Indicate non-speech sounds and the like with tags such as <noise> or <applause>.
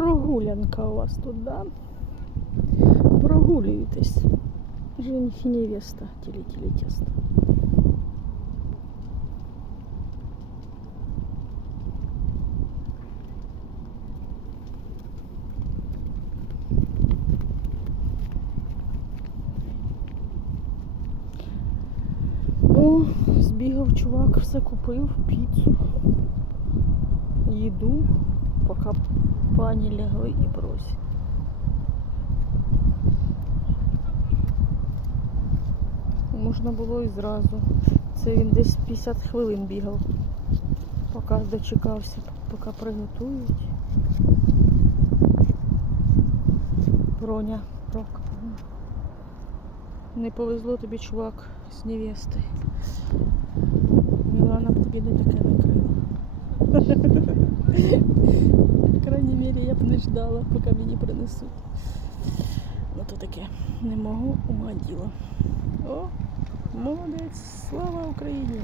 прогулянка у вас тут, да? Прогулюєтесь. Жених і невеста, тілі-тілі тесто. О, збігав чувак, все купив, піцу, їду, поки пані лягли і просять. Можна було і зразу. Це він десь 50 хвилин бігав, поки дочекався, поки приготують. Броня, рока. Не повезло тобі, чувак, з невестою. Мілана тобі не таке накрила. <laughs> не ждала, поки мені принесуть. Ну то таке, не можу, ума діла. О, молодець, слава Україні!